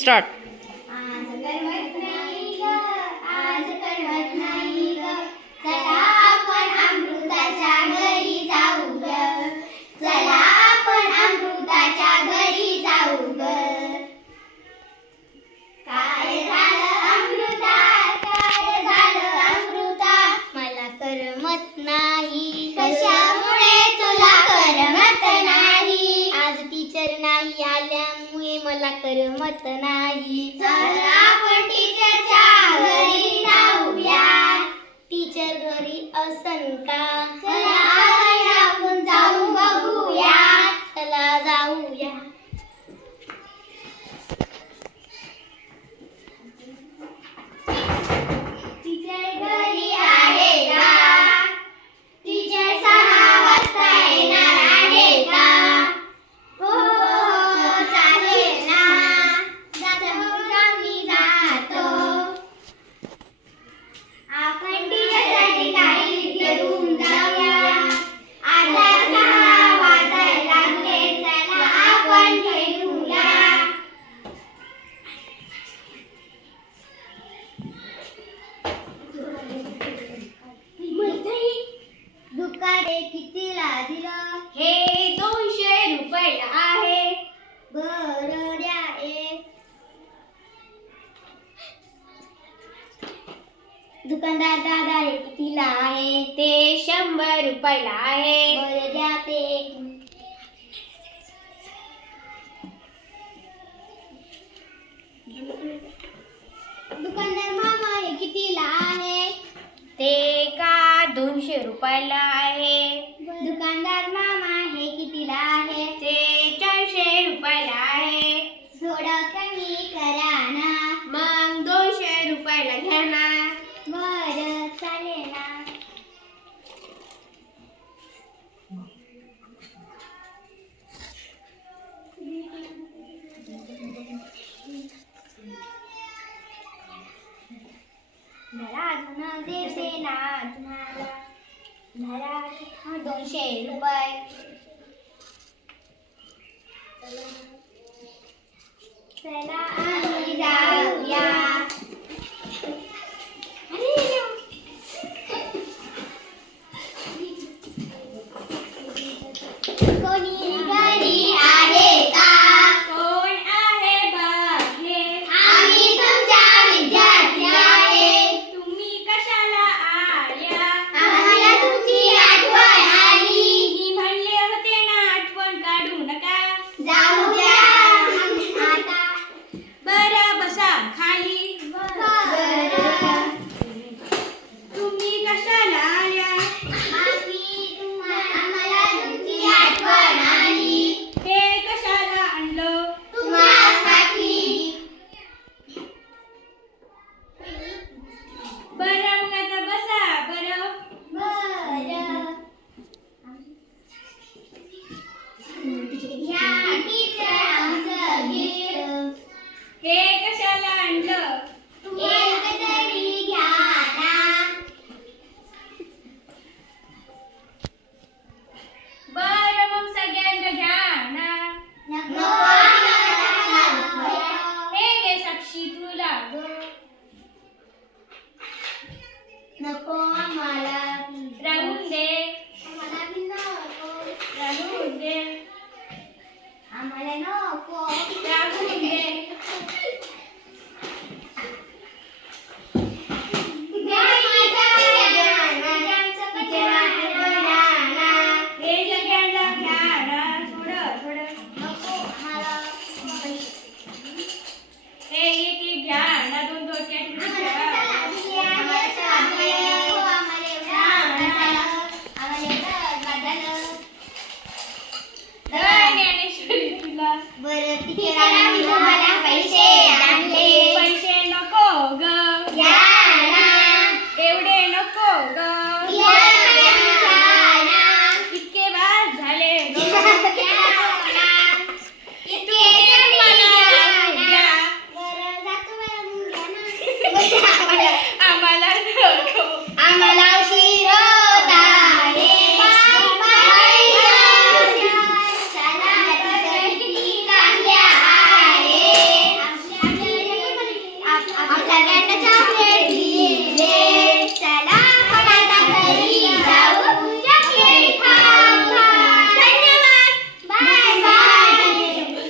Start. आज करमत नाही ग, आज करमत नाही ग, चला आपण अमृताच्या घरी जाऊ ग, चला आपण अमृताच्या घरी जाऊ ग. काय झालं अमृता, काय झालं अमृता, मला करमत नाही. कशामुळे तुला करमत नाही? आज टीचर नाही आल्यामुळे मला करमत नाही. चला आपण टीचरच्या घरी जाऊया. टीचर घरी असन का? चला आपण जाऊन बघूया. चला जाऊया. टीचर घरी आहे का? टीचर 6 वाजता येणार आहे का? हो चालेल ना, मी जातो. आपण टीचरसाठी काही घेऊन जाऊया. आता 6 वाजायला लागले, चला आपण खेळूया. दुकाने कितीला दिलं? हे 200 रुपयाला आहे. बरं द्या एक. दुकानदार दादा हे कितीला आहे? ते 100 रुपयाला आहे. बरं द्या ते एक. दुकानदार मामा हे कितीला आहे? ते का 200 रुपयाला आहे. दुकानदार मामा हे कितीला आहे? ते 400 रुपयाला आहे. थोडं कमी करा ना. मग 200 रुपयाला घ्या ना. बरं चालेल ना. मला अजून देते ना तुम्हाला. मला 200 रुपये. चला आम्ही जाऊया. कोणी घरी आहे का? कोण आहे बाहेर? आम्ही तुमच्या विद्यार्थी आहे. तुम्ही कशाला आल्या? आम्हाला तुमची आठवण आली. मी म्हणले होते ना आठवण काढू नका. जाऊ द्या. आता आपल्या सगळ्यांना